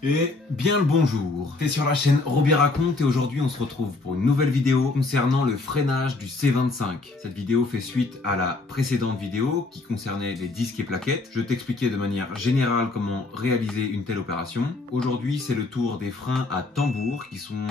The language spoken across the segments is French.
Et bien le bonjour, t'es sur la chaîne Roby Raconte et aujourd'hui on se retrouve pour une nouvelle vidéo concernant le freinage du C25. Cette vidéo fait suite à la précédente vidéo qui concernait les disques et plaquettes. Je t'expliquais de manière générale comment réaliser une telle opération. Aujourd'hui c'est le tour des freins à tambour qui sont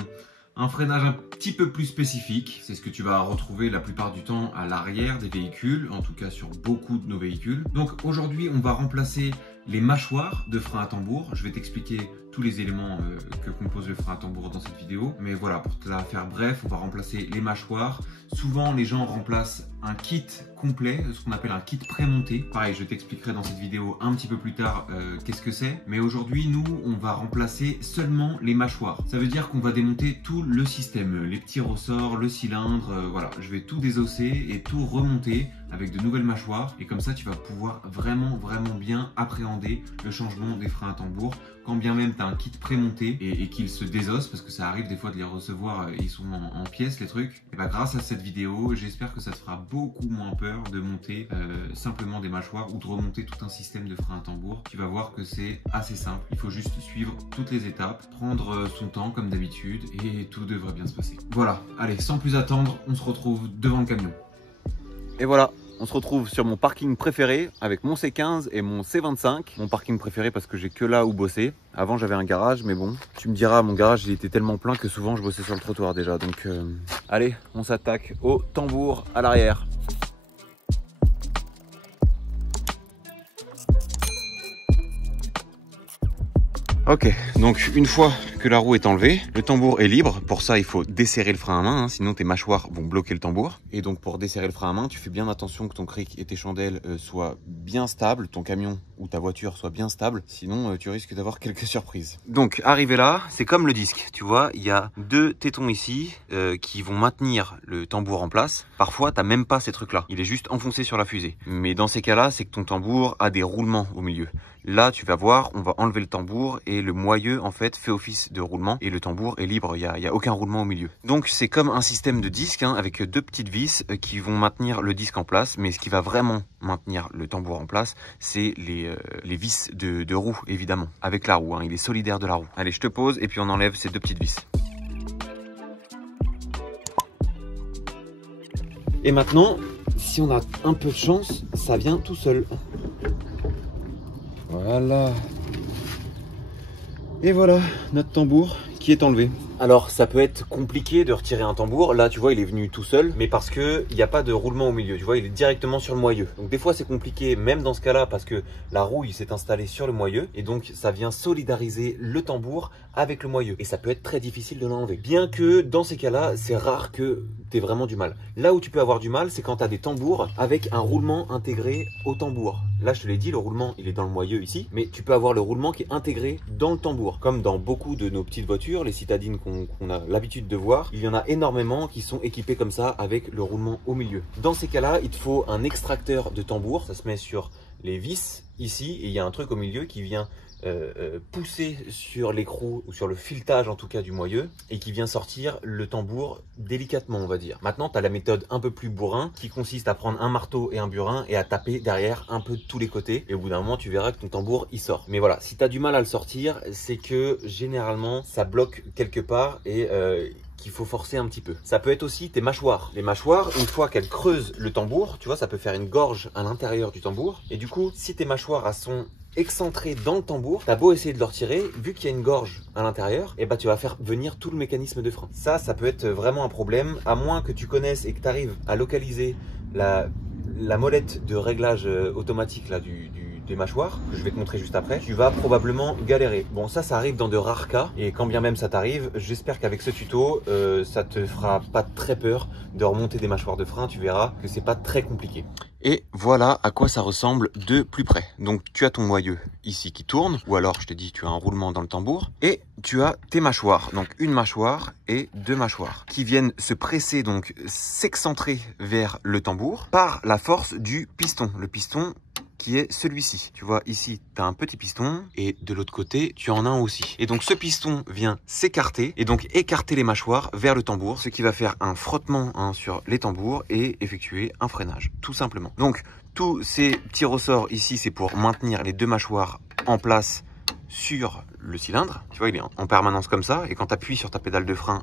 un freinage un petit peu plus spécifique. C'est ce que tu vas retrouver la plupart du temps à l'arrière des véhicules, en tout cas sur beaucoup de nos véhicules. Donc aujourd'hui on va remplacer les mâchoires de frein à tambour. Je vais t'expliquer tous les éléments que compose le frein à tambour dans cette vidéo. Mais voilà, pour te la faire bref, on va remplacer les mâchoires. Souvent, les gens remplacent un kit complet, ce qu'on appelle un kit prémonté. Pareil, je t'expliquerai dans cette vidéo un petit peu plus tard qu'est-ce que c'est. Mais aujourd'hui, nous, on va remplacer seulement les mâchoires. Ça veut dire qu'on va démonter tout le système, les petits ressorts, le cylindre, voilà. Je vais tout désosser et tout remonter avec de nouvelles mâchoires. Et comme ça, tu vas pouvoir vraiment bien appréhender le changement des freins à tambour. Quand bien même tu as un kit prémonté et qu'ils se désossent, parce que ça arrive des fois de les recevoir, ils sont en pièces les trucs. Et bah grâce à cette vidéo, j'espère que ça te fera beaucoup moins peur de monter simplement des mâchoires ou de remonter tout un système de frein à tambour. Tu vas voir que c'est assez simple, il faut juste suivre toutes les étapes, prendre son temps comme d'habitude et tout devrait bien se passer. Voilà, allez, sans plus attendre, on se retrouve devant le camion. Et voilà, on se retrouve sur mon parking préféré avec mon C15 et mon C25. Mon parking préféré parce que j'ai que là où bosser. Avant j'avais un garage, mais bon, tu me diras, mon garage il était tellement plein que souvent je bossais sur le trottoir déjà. Donc allez, on s'attaque au tambour à l'arrière. Ok, donc une fois que la roue est enlevée, le tambour est libre. Pour ça, il faut desserrer le frein à main, hein, sinon tes mâchoires vont bloquer le tambour. Et donc pour desserrer le frein à main, tu fais bien attention que ton cric et tes chandelles soient bien stables, ton camion ou ta voiture soit bien stable, sinon tu risques d'avoir quelques surprises. Donc arrivé là, c'est comme le disque, tu vois, il y a deux tétons ici qui vont maintenir le tambour en place. Parfois, t'as même pas ces trucs-là, il est juste enfoncé sur la fusée. Mais dans ces cas-là, c'est que ton tambour a des roulements au milieu. Là, tu vas voir, on va enlever le tambour et le moyeu, en fait, fait office de roulement et le tambour est libre, il y a aucun roulement au milieu. Donc, c'est comme un système de disque hein, avec deux petites vis qui vont maintenir le disque en place, mais ce qui va vraiment maintenir le tambour en place, c'est les vis de roue, évidemment, avec la roue, hein, il est solidaire de la roue. Allez, je te pose et puis on enlève ces deux petites vis. Et maintenant, si on a un peu de chance, ça vient tout seul. Voilà. Et voilà notre tambour qui est enlevé. Alors ça peut être compliqué de retirer un tambour. Là tu vois il est venu tout seul, mais parce que il n'y a pas de roulement au milieu. Tu vois il est directement sur le moyeu. Donc des fois c'est compliqué même dans ce cas là parce que la roue il s'est installée sur le moyeu et donc ça vient solidariser le tambour avec le moyeu. Et ça peut être très difficile de l'enlever. Bien que dans ces cas là c'est rare que tu aies vraiment du mal. Là où tu peux avoir du mal c'est quand tu as des tambours avec un roulement intégré au tambour. Là je te l'ai dit, le roulement il est dans le moyeu ici, mais tu peux avoir le roulement qui est intégré dans le tambour. Comme dans beaucoup de nos petites voitures, les citadines qu'on a l'habitude de voir, il y en a énormément qui sont équipés comme ça avec le roulement au milieu. Dans ces cas-là, il te faut un extracteur de tambour, ça se met sur les vis ici et il y a un truc au milieu qui vient pousser sur l'écrou ou sur le filetage en tout cas du moyeu et qui vient sortir le tambour délicatement on va dire. Maintenant tu as la méthode un peu plus bourrin qui consiste à prendre un marteau et un burin et à taper derrière un peu de tous les côtés et au bout d'un moment tu verras que ton tambour il sort. Mais voilà, si tu as du mal à le sortir, c'est que généralement ça bloque quelque part et qu'il faut forcer un petit peu. Ça peut être aussi tes mâchoires. Les mâchoires, une fois qu'elles creusent le tambour, tu vois, ça peut faire une gorge à l'intérieur du tambour. Et du coup, si tes mâchoires sont excentrées dans le tambour, t'as beau essayer de le retirer, vu qu'il y a une gorge à l'intérieur, et bah tu vas faire venir tout le mécanisme de frein. Ça peut être vraiment un problème, à moins que tu connaisses et que tu arrives à localiser la molette de réglage automatique là des mâchoires, que je vais te montrer juste après, tu vas probablement galérer. Bon, ça arrive dans de rares cas, et quand bien même ça t'arrive, j'espère qu'avec ce tuto, ça te fera pas très peur de remonter des mâchoires de frein, tu verras que c'est pas très compliqué. Et voilà à quoi ça ressemble de plus près. Donc tu as ton moyeu ici qui tourne, ou alors je te dis tu as un roulement dans le tambour, et tu as tes mâchoires, donc une mâchoire et deux mâchoires, qui viennent se presser, donc s'excentrer vers le tambour par la force du piston. Le piston qui est celui-ci. Tu vois, ici, tu as un petit piston et de l'autre côté, tu en as un aussi. Et donc, ce piston vient s'écarter et donc écarter les mâchoires vers le tambour, ce qui va faire un frottement sur les tambours et effectuer un freinage, tout simplement. Donc, tous ces petits ressorts ici, c'est pour maintenir les deux mâchoires en place sur le cylindre. Tu vois, il est en permanence comme ça. Et quand tu appuies sur ta pédale de frein,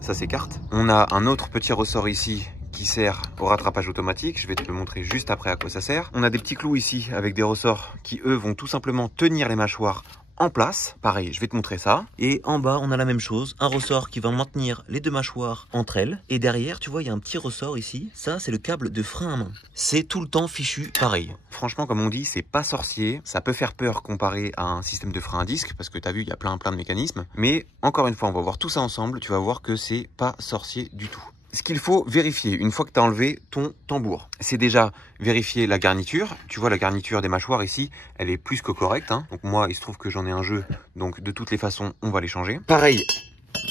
ça s'écarte. On a un autre petit ressort ici qui sert au rattrapage automatique. Je vais te le montrer juste après à quoi ça sert. On a des petits clous ici avec des ressorts qui, eux, vont tout simplement tenir les mâchoires en place. Pareil, je vais te montrer ça. Et en bas, on a la même chose. Un ressort qui va maintenir les deux mâchoires entre elles. Et derrière, tu vois, il y a un petit ressort ici. Ça, c'est le câble de frein à main. C'est tout le temps fichu pareil. Franchement, comme on dit, c'est pas sorcier. Ça peut faire peur comparé à un système de frein à disque parce que tu as vu, il y a plein de mécanismes. Mais encore une fois, on va voir tout ça ensemble. Tu vas voir que c'est pas sorcier du tout. Ce qu'il faut vérifier une fois que tu as enlevé ton tambour, c'est déjà vérifier la garniture. Tu vois, la garniture des mâchoires ici, elle est plus que correcte, hein. Donc moi, il se trouve que j'en ai un jeu, donc de toutes les façons, on va les changer. Pareil,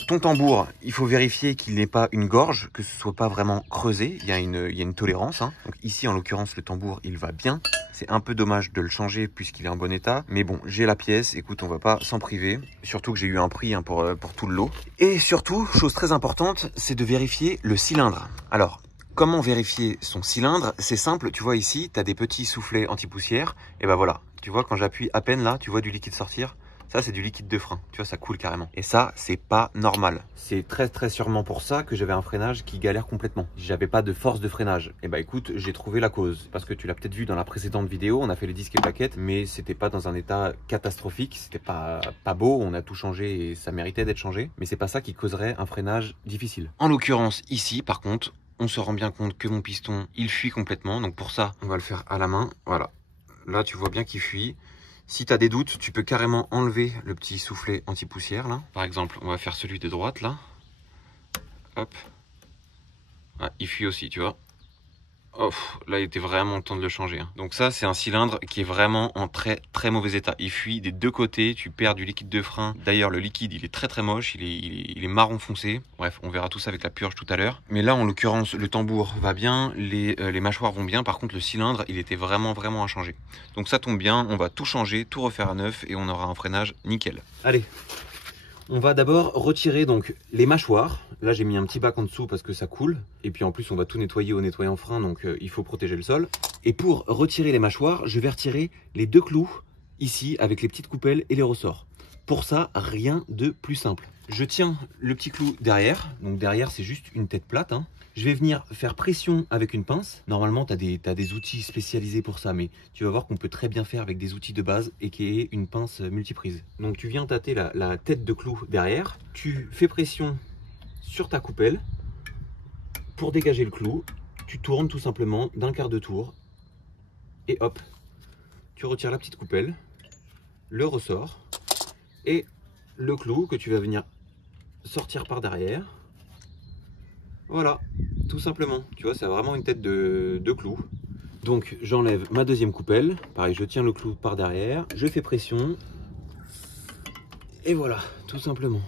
ton tambour, il faut vérifier qu'il n'ait pas une gorge, que ce soit pas vraiment creusé. Il y a une tolérance, hein. Donc ici, en l'occurrence, le tambour, il va bien. C'est un peu dommage de le changer puisqu'il est en bon état. Mais bon, j'ai la pièce. Écoute, on va pas s'en priver. Surtout que j'ai eu un prix, hein, pour tout le lot. Et surtout, chose très importante, c'est de vérifier le cylindre. Alors, comment vérifier son cylindre? C'est simple. Tu vois ici, tu as des petits soufflets anti-poussière. Et ben voilà. Tu vois, quand j'appuie à peine là, tu vois du liquide sortir. Ça, c'est du liquide de frein. Tu vois, ça coule carrément. Et ça, c'est pas normal. C'est très sûrement pour ça que j'avais un freinage qui galère complètement. J'avais pas de force de freinage. Et bah écoute, j'ai trouvé la cause. Parce que tu l'as peut-être vu dans la précédente vidéo, on a fait les disques et plaquettes, mais c'était pas dans un état catastrophique. C'était pas beau, on a tout changé et ça méritait d'être changé. Mais c'est pas ça qui causerait un freinage difficile. En l'occurrence, ici, par contre, on se rend bien compte que mon piston, il fuit complètement. Donc pour ça, on va le faire à la main. Voilà. Là, tu vois bien qu'il fuit. Si tu as des doutes, tu peux carrément enlever le petit soufflet anti-poussière là. Par exemple, on va faire celui de droite là. Hop. Ah, il fuit aussi, tu vois. Oh, là, il était vraiment le temps de le changer, hein. Donc ça, c'est un cylindre qui est vraiment en très mauvais état. Il fuit des deux côtés, tu perds du liquide de frein. D'ailleurs, le liquide, il est très moche, il est marron foncé. Bref, on verra tout ça avec la purge tout à l'heure. Mais là, en l'occurrence, le tambour va bien, les mâchoires vont bien. Par contre, le cylindre, il était vraiment à changer. Donc ça tombe bien, on va tout changer, tout refaire à neuf et on aura un freinage nickel. Allez, on va d'abord retirer donc les mâchoires. Là, j'ai mis un petit bac en dessous parce que ça coule. Et puis en plus, on va tout nettoyer au nettoyant frein, donc il faut protéger le sol. Et pour retirer les mâchoires, je vais retirer les deux clous ici avec les petites coupelles et les ressorts. Pour ça, rien de plus simple. Je tiens le petit clou derrière. Donc derrière, c'est juste une tête plate, hein. Je vais venir faire pression avec une pince. Normalement, tu as des outils spécialisés pour ça, mais tu vas voir qu'on peut très bien faire avec des outils de base et qui est une pince multiprise. Donc tu viens tâter la tête de clou derrière. Tu fais pression sur ta coupelle pour dégager le clou. Tu tournes tout simplement d'un quart de tour et hop, tu retires la petite coupelle, le ressort et le clou que tu vas venir sortir par derrière. Voilà, tout simplement. Tu vois, c'est vraiment une tête de clou. Donc j'enlève ma deuxième coupelle. Pareil, je tiens le clou par derrière, je fais pression et voilà, tout simplement.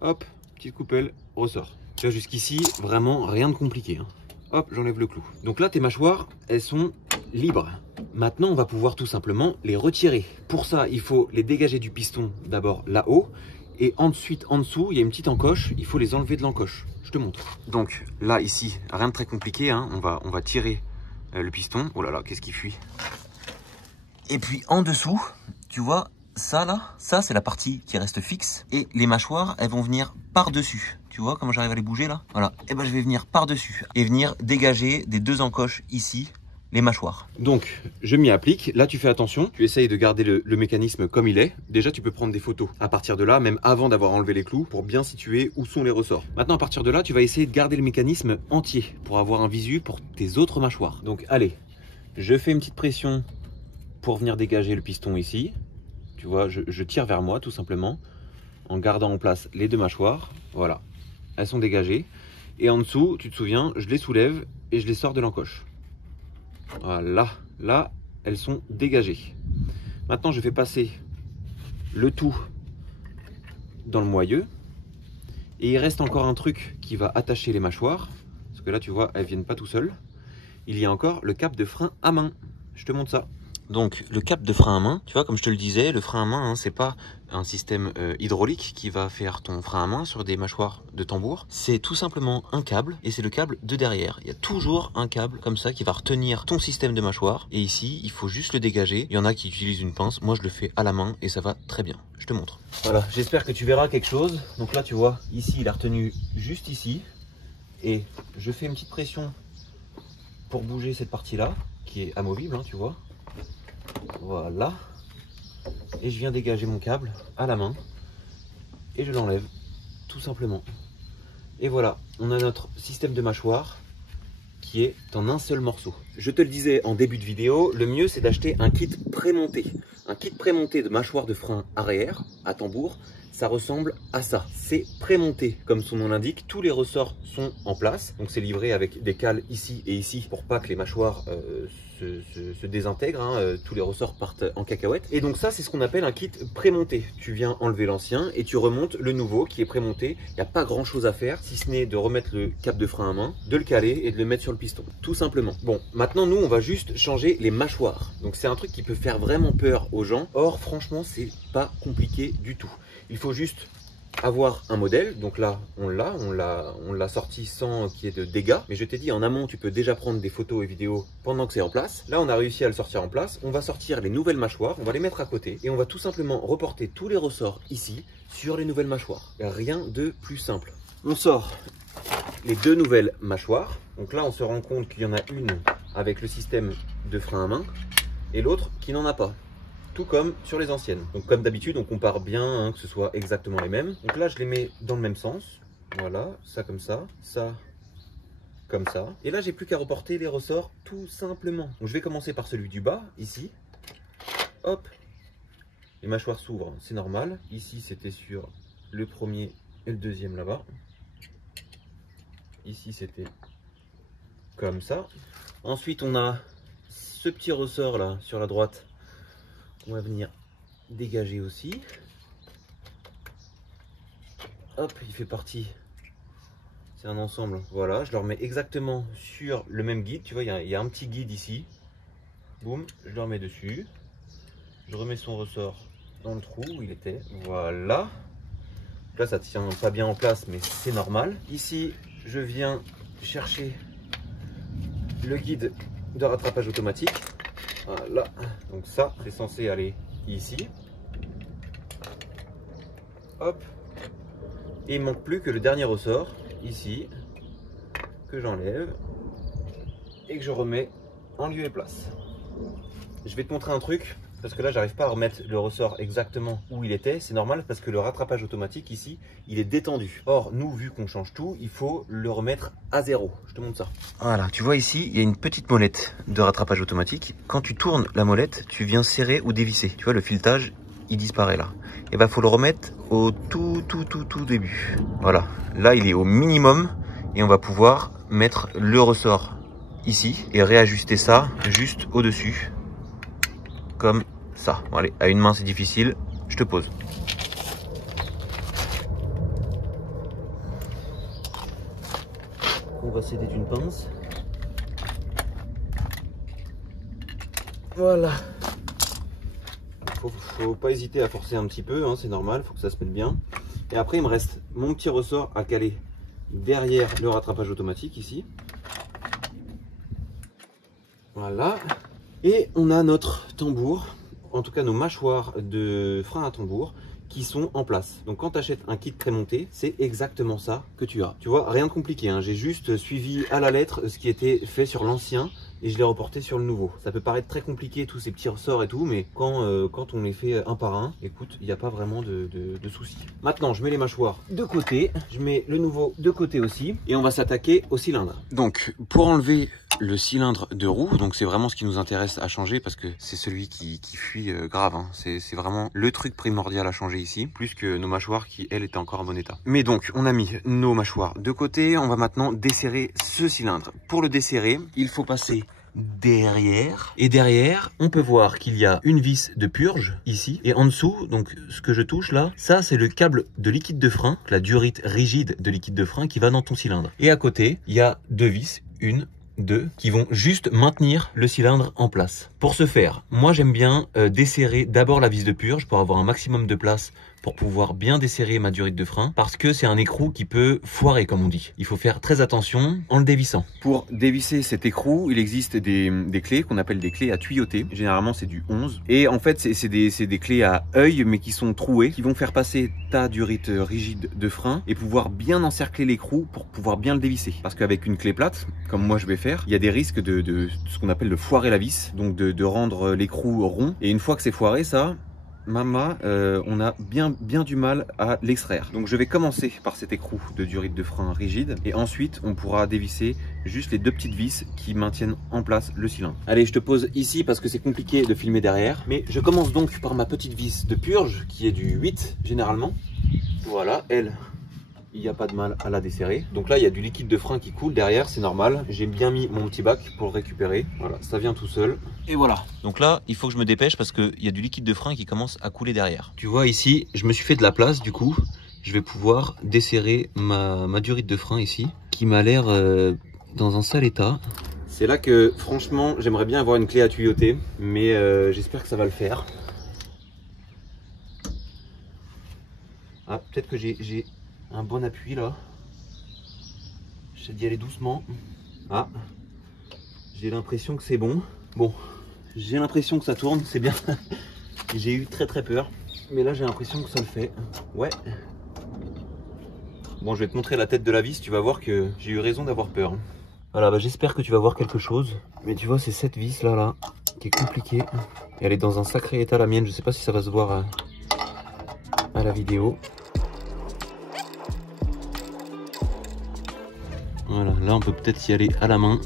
Hop, petite coupelle, ressort. Tu vois, jusqu'ici, vraiment rien de compliqué, hein. Hop, j'enlève le clou. Donc là, tes mâchoires, elles sont libres. Maintenant, on va pouvoir tout simplement les retirer. Pour ça, il faut les dégager du piston d'abord là-haut. Et ensuite, en dessous, il y a une petite encoche. Il faut les enlever de l'encoche. Je te montre. Donc là, ici, rien de très compliqué, hein. On va tirer le piston. Oh là là, qu'est-ce qui fuit. Et puis en dessous, tu vois, ça là, ça c'est la partie qui reste fixe. Et les mâchoires, elles vont venir par-dessus. Tu vois comment j'arrive à les bouger là? Voilà. Et ben je vais venir par-dessus et venir dégager des deux encoches ici les mâchoires. Donc je m'y applique. Là tu fais attention, tu essayes de garder le mécanisme comme il est. Déjà tu peux prendre des photos à partir de là, même avant d'avoir enlevé les clous, pour bien situer où sont les ressorts. Maintenant à partir de là, tu vas essayer de garder le mécanisme entier pour avoir un visu pour tes autres mâchoires. Donc allez, je fais une petite pression pour venir dégager le piston ici. Tu vois, je tire vers moi tout simplement en gardant en place les deux mâchoires. Voilà, elles sont dégagées. Et en dessous, tu te souviens, je les soulève et je les sors de l'encoche. Voilà, là, elles sont dégagées. Maintenant, je fais passer le tout dans le moyeu. Et il reste encore un truc qui va attacher les mâchoires. Parce que là, tu vois, elles ne viennent pas tout seules. Il y a encore le câble de frein à main. Je te montre ça. Donc le cap de frein à main, tu vois, comme je te le disais, le frein à main, hein, c'est pas un système hydraulique qui va faire ton frein à main sur des mâchoires de tambour. C'est tout simplement un câble, et c'est le câble de derrière. Il y a toujours un câble comme ça qui va retenir ton système de mâchoire. Et ici, il faut juste le dégager. Il y en a qui utilisent une pince. Moi, je le fais à la main et ça va très bien. Je te montre. Voilà, j'espère que tu verras quelque chose. Donc là, tu vois, ici, il a retenu juste ici. Et je fais une petite pression pour bouger cette partie-là, qui est amovible, hein, tu vois. Voilà. Et je viens dégager mon câble à la main et je l'enlève tout simplement. Et voilà, on a notre système de mâchoire qui est en un seul morceau. Je te le disais en début de vidéo, le mieux c'est d'acheter un kit prémonté. Un kit prémonté de mâchoire de frein arrière à tambour, ça ressemble à ça. C'est prémonté, comme son nom l'indique, tous les ressorts sont en place. Donc c'est livré avec des cales ici et ici pour pas que les mâchoires se désintègrent, hein, tous les ressorts partent en cacahuète. Et donc ça c'est ce qu'on appelle un kit prémonté. Tu viens enlever l'ancien et tu remontes le nouveau qui est prémonté. Il n'y a pas grand chose à faire si ce n'est de remettre le cap de frein à main, de le caler et de le mettre sur le piston. Tout simplement. Bon, maintenant nous on va juste changer les mâchoires. Donc c'est un truc qui peut faire vraiment peur aux gens. Or franchement c'est pas compliqué du tout. Il faut juste avoir un modèle, donc là on l'a sorti sans qu'il y ait de dégâts, mais je t'ai dit en amont tu peux déjà prendre des photos et vidéos pendant que c'est en place. Là on a réussi à le sortir en place, on va sortir les nouvelles mâchoires, on va les mettre à côté et on va tout simplement reporter tous les ressorts ici sur les nouvelles mâchoires. Rien de plus simple. On sort les deux nouvelles mâchoires, donc là on se rend compte qu'il y en a une avec le système de frein à main et l'autre qui n'en a pas. Tout comme sur les anciennes. Donc comme d'habitude, on compare bien, hein, que ce soit exactement les mêmes. Donc là, je les mets dans le même sens. Voilà, ça comme ça comme ça. Et là, j'ai plus qu'à reporter les ressorts tout simplement. Donc je vais commencer par celui du bas, ici. Hop, les mâchoires s'ouvrent, c'est normal. Ici, c'était sur le premier et le deuxième là-bas. Ici, c'était comme ça. Ensuite, on a ce petit ressort là sur la droite. On va venir dégager aussi. Hop, il fait partie. C'est un ensemble. Voilà, je le remets exactement sur le même guide. Tu vois, il y a un petit guide ici. Boum, je le remets dessus. Je remets son ressort dans le trou où il était. Voilà. Là, ça tient pas bien en place, mais c'est normal. Ici, je viens chercher le guide de rattrapage automatique. Voilà, donc ça c'est censé aller ici. Hop. Et il ne manque plus que le dernier ressort ici que j'enlève et que je remets en lieu et place. Je vais te montrer un truc parce que là j'arrive pas à remettre le ressort exactement où il était. C'est normal parce que le rattrapage automatique ici il est détendu. Or nous, vu qu'on change tout, il faut le remettre à zéro. Je te montre ça. Voilà, tu vois ici il y a une petite molette de rattrapage automatique. Quand tu tournes la molette, tu viens serrer ou dévisser. Tu vois, le filetage il disparaît là. Et bah faut le remettre au tout début. Voilà, là il est au minimum et on va pouvoir mettre le ressort ici et réajuster ça juste au dessus comme ça. Bon, allez, à une main c'est difficile, je te pose. On va s'aider d'une pince. Voilà. Faut pas hésiter à forcer un petit peu, hein, c'est normal, faut que ça se mette bien. Et après il me reste mon petit ressort à caler derrière le rattrapage automatique ici. Voilà. Et on a notre tambour, en tout cas nos mâchoires de frein à tambour qui sont en place. Donc quand tu achètes un kit prémonté, c'est exactement ça que tu as. Tu vois, rien de compliqué, hein. J'ai juste suivi à la lettre ce qui était fait sur l'ancien et je l'ai reporté sur le nouveau. Ça peut paraître très compliqué tous ces petits ressorts et tout, mais quand on les fait un par un, écoute, il n'y a pas vraiment de soucis. Maintenant, je mets les mâchoires de côté, je mets le nouveau de côté aussi et on va s'attaquer au cylindre. Donc pour enlever le cylindre de roue, donc c'est vraiment ce qui nous intéresse à changer parce que c'est celui qui fuit grave, hein. C'est vraiment le truc primordial à changer ici, plus que nos mâchoires qui elles étaient encore en bon état. Mais donc on a mis nos mâchoires de côté, on va maintenant desserrer ce cylindre. Pour le desserrer, il faut passer derrière, et derrière on peut voir qu'il y a une vis de purge ici, et en dessous, donc ce que je touche là, ça c'est le câble de liquide de frein, la durite rigide de liquide de frein qui va dans ton cylindre. Et à côté il y a deux vis, une 2 qui vont juste maintenir le cylindre en place. Pour ce faire, moi j'aime bien desserrer d'abord la vis de purge pour avoir un maximum de place pour pouvoir bien desserrer ma durite de frein, parce que c'est un écrou qui peut foirer comme on dit. Il faut faire très attention en le dévissant. Pour dévisser cet écrou, il existe des clés qu'on appelle des clés à tuyauter. Généralement c'est du 11. Et en fait c'est des clés à œil mais qui sont trouées, qui vont faire passer ta durite rigide de frein et pouvoir bien encercler l'écrou pour pouvoir bien le dévisser. Parce qu'avec une clé plate, comme moi je vais faire, il y a des risques de ce qu'on appelle de foirer la vis, donc de rendre l'écrou rond. Et une fois que c'est foiré, ça, on a bien du mal à l'extraire. Donc je vais commencer par cet écrou de durite de frein rigide et ensuite on pourra dévisser juste les 2 petites vis qui maintiennent en place le cylindre. Allez, je te pose ici parce que c'est compliqué de filmer derrière, mais je commence donc par ma petite vis de purge qui est du 8 généralement. Voilà, elle, il n'y a pas de mal à la desserrer. Donc là il y a du liquide de frein qui coule derrière, c'est normal. J'ai bien mis mon petit bac pour le récupérer. Voilà, ça vient tout seul. Et voilà. Donc là il faut que je me dépêche parce qu'il y a du liquide de frein qui commence à couler derrière. Tu vois ici, je me suis fait de la place du coup. Je vais pouvoir desserrer ma durite de frein ici, qui m'a l'air dans un sale état. C'est là que franchement j'aimerais bien avoir une clé à tuyauter, mais j'espère que ça va le faire. Ah, peut-être que j'ai un bon appui là. J'essaie d'y aller doucement. Ah, j'ai l'impression que c'est bon. Bon, j'ai l'impression que ça tourne, c'est bien. J'ai eu très peur, mais là j'ai l'impression que ça le fait. Ouais. Bon, je vais te montrer la tête de la vis, tu vas voir que j'ai eu raison d'avoir peur. Voilà, bah, j'espère que tu vas voir quelque chose. Mais tu vois, c'est cette vis là qui est compliquée. Et elle est dans un sacré état la mienne, je sais pas si ça va se voir à la vidéo. Voilà, là on peut peut-être y aller à la main.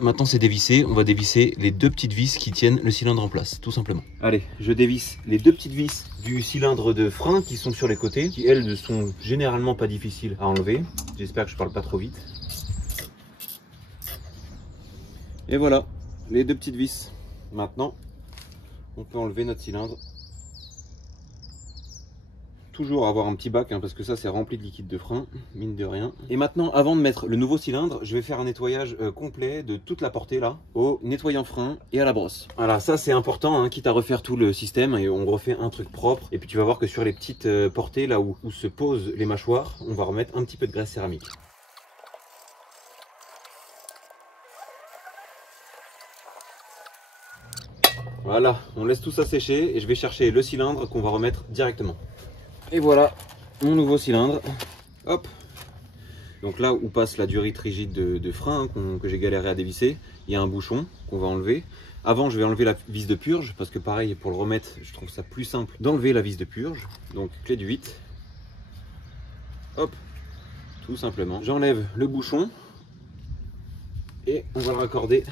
Maintenant c'est dévissé, on va dévisser les 2 petites vis qui tiennent le cylindre en place, tout simplement. Allez, je dévisse les 2 petites vis du cylindre de frein qui sont sur les côtés, qui elles ne sont généralement pas difficiles à enlever. J'espère que je parle pas trop vite. Et voilà, les 2 petites vis. Maintenant, on peut enlever notre cylindre. Toujours avoir un petit bac parce que ça c'est rempli de liquide de frein, mine de rien. Et maintenant, avant de mettre le nouveau cylindre, je vais faire un nettoyage complet de toute la portée là, au nettoyant frein et à la brosse. Voilà, ça c'est important, hein, quitte à refaire tout le système et on refait un truc propre. Et puis tu vas voir que sur les petites portées là où se posent les mâchoires, on va remettre un petit peu de graisse céramique. Voilà, on laisse tout ça sécher et je vais chercher le cylindre qu'on va remettre directement. Et voilà mon nouveau cylindre. Hop. Donc là où passe la durite rigide de frein que j'ai galéré à dévisser, il y a un bouchon qu'on va enlever. Avant, je vais enlever la vis de purge parce que pareil, pour le remettre, je trouve ça plus simple d'enlever la vis de purge. Donc clé du 8. Hop. Tout simplement. J'enlève le bouchon et on va le raccorder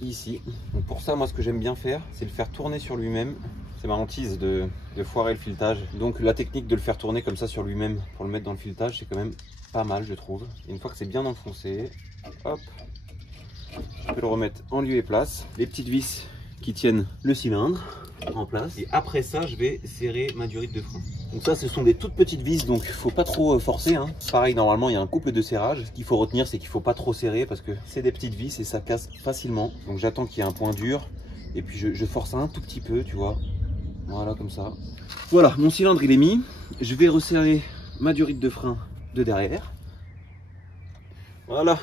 ici. Donc pour ça, moi ce que j'aime bien faire, c'est le faire tourner sur lui-même. C'est ma hantise de foirer le filetage. Donc la technique de le faire tourner comme ça sur lui-même pour le mettre dans le filetage, c'est quand même pas mal, je trouve. Et une fois que c'est bien enfoncé, hop, je peux le remettre en lieu et place. Les petites vis qui tiennent le cylindre en place. Et après ça, je vais serrer ma durite de frein. Donc ça, ce sont des toutes petites vis, donc il faut pas trop forcer, hein. Pareil, normalement, il y a un couple de serrage. Ce qu'il faut retenir, c'est qu'il faut pas trop serrer parce que c'est des petites vis et ça casse facilement. Donc j'attends qu'il y ait un point dur et puis je force un tout petit peu, tu vois. Voilà, comme ça. Voilà, mon cylindre il est mis. Je vais resserrer ma durite de frein de derrière. Voilà.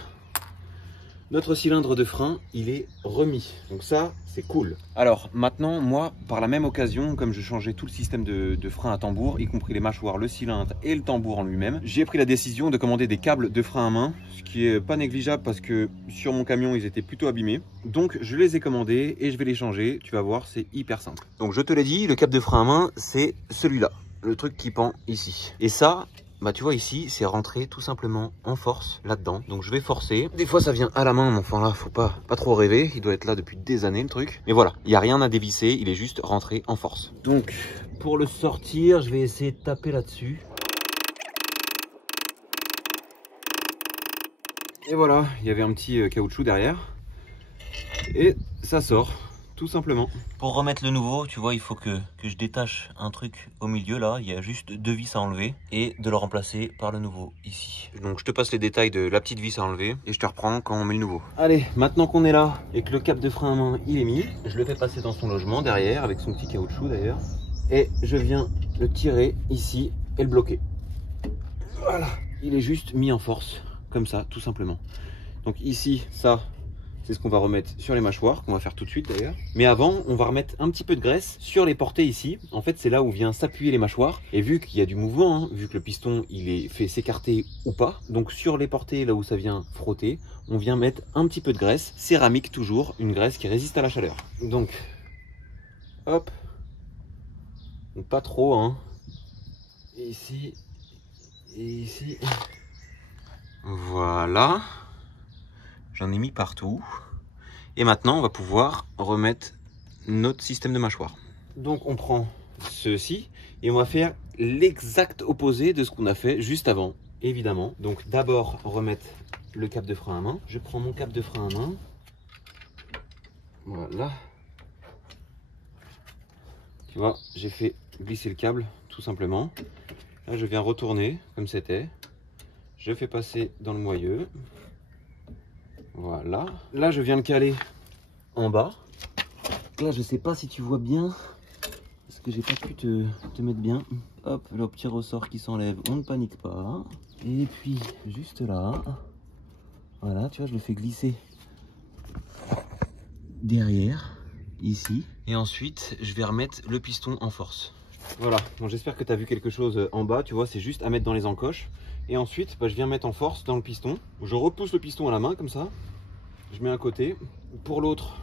Notre cylindre de frein, il est remis. Donc ça, c'est cool. Alors maintenant, moi, par la même occasion, comme je changeais tout le système de frein à tambour, y compris les mâchoires, le cylindre et le tambour en lui-même, j'ai pris la décision de commander des câbles de frein à main, ce qui est pas négligeable parce que sur mon camion, ils étaient plutôt abîmés. Donc je les ai commandés et je vais les changer. Tu vas voir, c'est hyper simple. Donc je te l'ai dit, le câble de frein à main, c'est celui-là. Le truc qui pend ici. Et ça... bah tu vois ici c'est rentré tout simplement en force là-dedans. Donc je vais forcer. Des fois ça vient à la main, mais enfin là faut pas trop rêver. Il doit être là depuis des années le truc. Mais voilà, il n'y a rien à dévisser, il est juste rentré en force. Donc pour le sortir, je vais essayer de taper là-dessus. Et voilà, il y avait un petit caoutchouc derrière. Et ça sort tout simplement. Pour remettre le nouveau, tu vois, il faut que je détache un truc au milieu là. Il y a juste 2 vis à enlever et de le remplacer par le nouveau ici. Donc je te passe les détails de la petite vis à enlever et je te reprends quand on met le nouveau. Allez, maintenant qu'on est là et que le cap de frein à main il est mis, je le fais passer dans son logement derrière avec son petit caoutchouc d'ailleurs. Et je viens le tirer ici et le bloquer. Voilà, il est juste mis en force, comme ça, tout simplement. Donc ici, ça, c'est ce qu'on va remettre sur les mâchoires, qu'on va faire tout de suite d'ailleurs. Mais avant, on va remettre un petit peu de graisse sur les portées ici. En fait, c'est là où vient s'appuyer les mâchoires. Et vu qu'il y a du mouvement, hein, vu que le piston, il est fait s'écarter ou pas, donc sur les portées, là où ça vient frotter, on vient mettre un petit peu de graisse, céramique toujours, une graisse qui résiste à la chaleur. Donc, hop. Donc pas trop, hein. Et ici, et ici. Voilà. J'en ai mis partout. Et maintenant, on va pouvoir remettre notre système de mâchoire. Donc on prend ceci et on va faire l'exact opposé de ce qu'on a fait juste avant, évidemment. Donc d'abord remettre le cap de frein à main. Je prends mon cap de frein à main. Voilà. Tu vois, j'ai fait glisser le câble tout simplement. Là, je viens retourner comme c'était. Je fais passer dans le moyeu. Voilà. Là, je viens le caler en bas. Là, je sais pas si tu vois bien. Parce que j'ai pas pu te mettre bien. Hop, le petit ressort qui s'enlève. On ne panique pas. Et puis, juste là. Voilà, tu vois, je le fais glisser derrière. Ici. Et ensuite, je vais remettre le piston en force. Voilà, bon, j'espère que tu as vu quelque chose en bas, tu vois, c'est juste à mettre dans les encoches. Et ensuite, je viens mettre en force dans le piston. Je repousse le piston à la main, comme ça. Je mets un côté. Pour l'autre,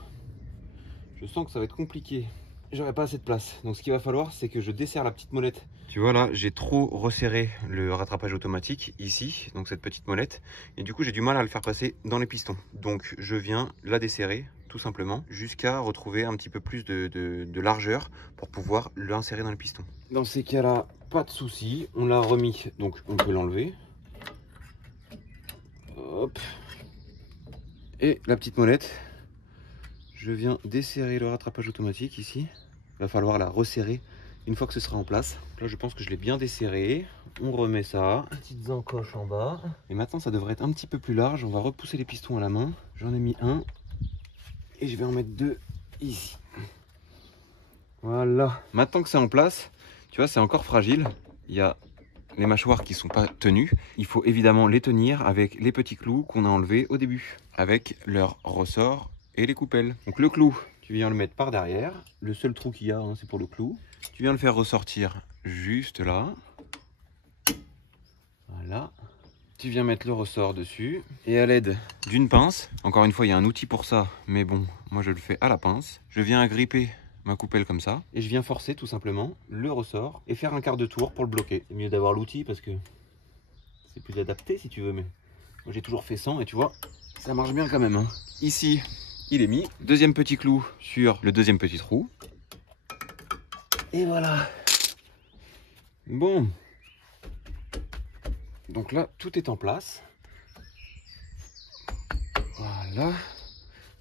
je sens que ça va être compliqué. J'aurai pas assez de place. Donc ce qu'il va falloir, c'est que je desserre la petite molette. Tu vois là, j'ai trop resserré le rattrapage automatique ici, donc cette petite molette. Et du coup, j'ai du mal à le faire passer dans les pistons. Donc je viens la desserrer, tout simplement, jusqu'à retrouver un petit peu plus de largeur pour pouvoir l'insérer dans le piston. Dans ces cas-là, pas de souci. On l'a remis, donc on peut l'enlever. Hop. Et la petite molette, je viens desserrer le rattrapage automatique ici. Il va falloir la resserrer une fois que ce sera en place. Là, je pense que je l'ai bien desserré. On remet ça. Petites encoches en bas. Et maintenant, ça devrait être un petit peu plus large. On va repousser les pistons à la main. J'en ai mis un. Et je vais en mettre 2 ici. Voilà. Maintenant que c'est en place, tu vois, c'est encore fragile. Il y a les mâchoires qui ne sont pas tenues. Il faut évidemment les tenir avec les petits clous qu'on a enlevés au début. Avec leur ressort et les coupelles. Donc le clou, tu viens le mettre par derrière. Le seul trou qu'il y a, hein, c'est pour le clou. Tu viens le faire ressortir juste là. Voilà. Tu viens mettre le ressort dessus. Et à l'aide d'une pince, encore une fois, il y a un outil pour ça, mais bon, moi je le fais à la pince. Je viens agripper ma coupelle comme ça. Et je viens forcer tout simplement le ressort et faire un quart de tour pour le bloquer. C'est mieux d'avoir l'outil parce que c'est plus adapté si tu veux, mais moi j'ai toujours fait sans et tu vois, ça marche bien quand même. Hein. Ici, il est mis. Deuxième petit clou sur le deuxième petit trou. Et voilà. Bon. Donc là, tout est en place. Voilà.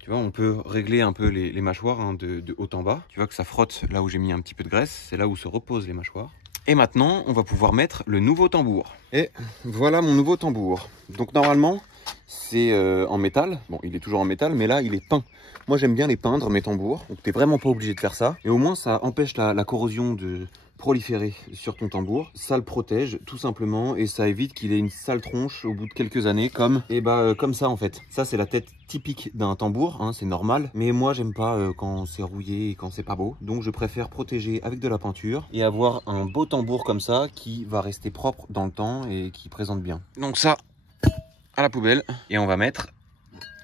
Tu vois, on peut régler un peu les mâchoires hein, de haut en bas. Tu vois que ça frotte là où j'ai mis un petit peu de graisse. C'est là où se reposent les mâchoires. Et maintenant, on va pouvoir mettre le nouveau tambour. Et voilà mon nouveau tambour. Donc normalement, c'est en métal. Bon, il est toujours en métal, mais là, il est peint. Moi, j'aime bien les peindre, mes tambours. Donc, t'es vraiment pas obligé de faire ça. Et au moins, ça empêche la corrosion de proliférer sur ton tambour. Ça le protège, tout simplement. Et ça évite qu'il ait une sale tronche au bout de quelques années, comme ça, en fait. Ça, c'est la tête typique d'un tambour, hein, c'est normal. Mais moi, j'aime pas quand c'est rouillé et quand c'est pas beau. Donc, je préfère protéger avec de la peinture et avoir un beau tambour comme ça qui va rester propre dans le temps et qui présente bien. Donc ça, à la poubelle. Et on va mettre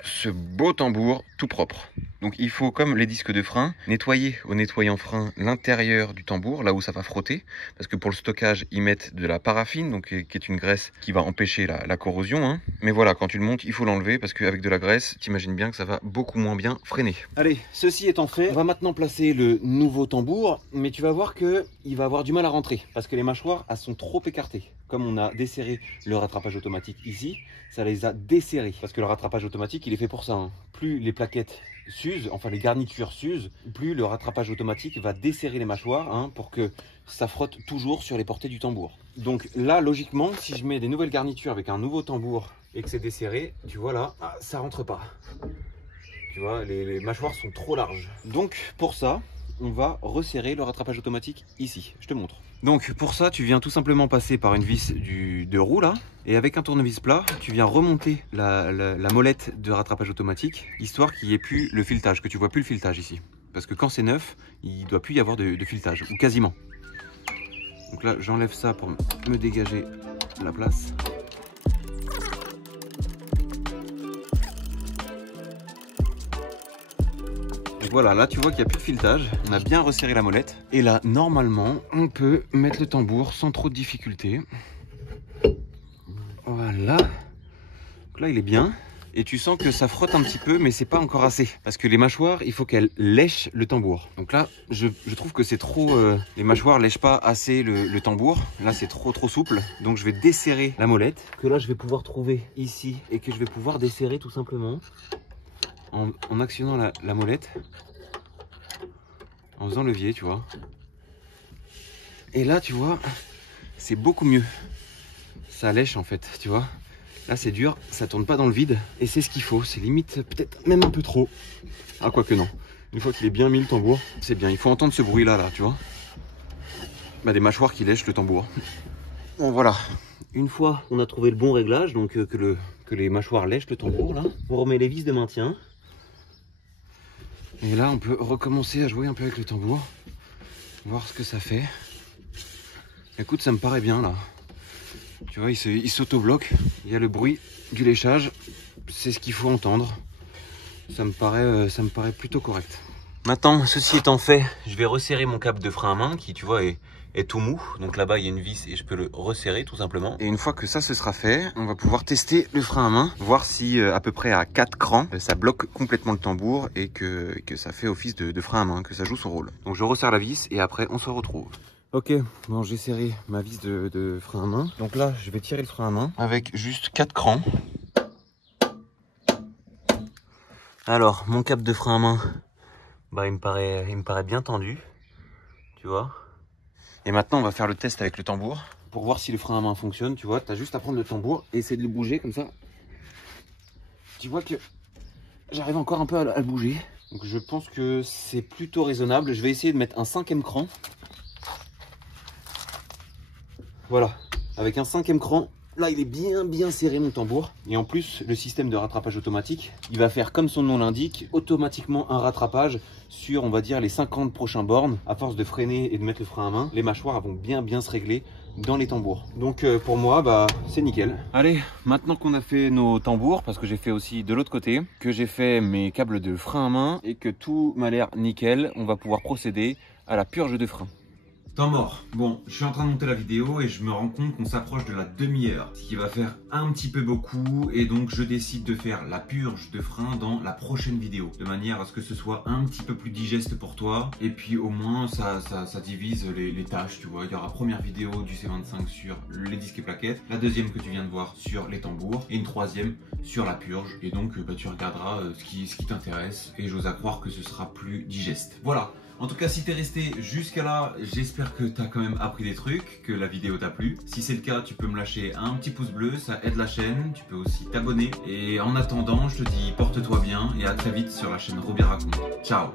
ce beau tambour tout propre. Donc il faut, comme les disques de frein, nettoyer au nettoyant frein l'intérieur du tambour, là où ça va frotter, parce que pour le stockage, ils mettent de la paraffine, donc qui est une graisse qui va empêcher la corrosion. Hein. Mais voilà, quand tu le montes, il faut l'enlever, parce qu'avec de la graisse, t'imagines bien que ça va beaucoup moins bien freiner. Allez, ceci étant fait, on va maintenant placer le nouveau tambour, mais tu vas voir qu'il va avoir du mal à rentrer, parce que les mâchoires, elles sont trop écartées. Comme on a desserré le rattrapage automatique ici, ça les a desserrés, parce que le rattrapage automatique, il est fait pour ça. Hein. Plus les plaques plaquettes s'usent, enfin les garnitures s'usent, plus le rattrapage automatique va desserrer les mâchoires hein, pour que ça frotte toujours sur les portées du tambour. Donc là, logiquement, si je mets des nouvelles garnitures avec un nouveau tambour et que c'est desserré, tu vois là, ça rentre pas. Tu vois, les mâchoires sont trop larges. Donc pour ça, on va resserrer le rattrapage automatique ici. Je te montre. Donc pour ça, tu viens tout simplement passer par une vis de roue là, et avec un tournevis plat, tu viens remonter la molette de rattrapage automatique, histoire qu'il n'y ait plus le filetage, que tu vois plus le filetage ici. Parce que quand c'est neuf, il ne doit plus y avoir de filetage, ou quasiment. Donc là, j'enlève ça pour me dégager la place. Voilà, là tu vois qu'il n'y a plus de filetage, on a bien resserré la molette. Et là, normalement, on peut mettre le tambour sans trop de difficulté. Voilà. Donc là, il est bien. Et tu sens que ça frotte un petit peu, mais c'est pas encore assez. Parce que les mâchoires, il faut qu'elles lèchent le tambour. Donc là, je trouve que c'est trop... les mâchoires lèchent pas assez le tambour. Là, c'est trop souple. Donc je vais desserrer la molette. Que là, je vais pouvoir trouver ici. Et que je vais pouvoir desserrer tout simplement. En actionnant la molette, en faisant levier, tu vois. Et là, tu vois, c'est beaucoup mieux. Ça lèche en fait, tu vois. Là, c'est dur, ça tourne pas dans le vide. Et c'est ce qu'il faut, c'est limite peut-être même un peu trop. Ah, quoique non. Une fois qu'il est bien mis le tambour, c'est bien. Il faut entendre ce bruit-là, là, tu vois. Bah, des mâchoires qui lèchent le tambour. Bon, voilà. Une fois qu'on a trouvé le bon réglage, donc que les mâchoires lèchent le tambour, là, on remet les vis de maintien. Et là, on peut recommencer à jouer un peu avec le tambour, voir ce que ça fait. Écoute, ça me paraît bien là. Tu vois, il s'auto-bloque. Il y a le bruit du léchage. C'est ce qu'il faut entendre. Ça me paraît plutôt correct. Maintenant, ceci étant fait, je vais resserrer mon câble de frein à main qui, tu vois, est tout mou. Donc là-bas, il y a une vis et je peux le resserrer tout simplement. Et une fois que ça se sera fait, on va pouvoir tester le frein à main, voir si à peu près à 4 crans, ça bloque complètement le tambour et que ça fait office de frein à main, que ça joue son rôle. Donc je resserre la vis et après on se retrouve. Ok, bon, j'ai serré ma vis de frein à main. Donc là, je vais tirer le frein à main avec juste 4 crans. Alors, mon câble de frein à main, bah, il me paraît bien tendu, tu vois. Et maintenant, on va faire le test avec le tambour pour voir si le frein à main fonctionne. Tu vois, tu as juste à prendre le tambour et essayer de le bouger comme ça. Tu vois que j'arrive encore un peu à le bouger. Donc je pense que c'est plutôt raisonnable. Je vais essayer de mettre un 5e cran. Voilà, avec un 5e cran. Là, il est bien serré mon tambour. Et en plus, le système de rattrapage automatique, il va faire comme son nom l'indique, automatiquement un rattrapage sur, on va dire, les 50 prochains bornes. À force de freiner et de mettre le frein à main, les mâchoires vont bien se régler dans les tambours. Donc pour moi, bah, c'est nickel. Allez, maintenant qu'on a fait nos tambours, parce que j'ai fait aussi de l'autre côté, que j'ai fait mes câbles de frein à main et que tout m'a l'air nickel, on va pouvoir procéder à la purge de frein. Temps mort. Bon, je suis en train de monter la vidéo et je me rends compte qu'on s'approche de la demi-heure, ce qui va faire un petit peu beaucoup, et donc je décide de faire la purge de frein dans la prochaine vidéo, de manière à ce que ce soit un petit peu plus digeste pour toi, et puis au moins ça divise les tâches, tu vois. Il y aura première vidéo du C25 sur les disques et plaquettes, la deuxième que tu viens de voir sur les tambours, et une troisième sur la purge, et donc bah, tu regarderas ce qui t'intéresse, et j'ose à croire que ce sera plus digeste. Voilà. En tout cas, si t'es resté jusqu'à là, j'espère que t'as quand même appris des trucs, que la vidéo t'a plu. Si c'est le cas, tu peux me lâcher un petit pouce bleu, ça aide la chaîne. Tu peux aussi t'abonner. Et en attendant, je te dis porte-toi bien et à très vite sur la chaîne Roby Raconte. Ciao!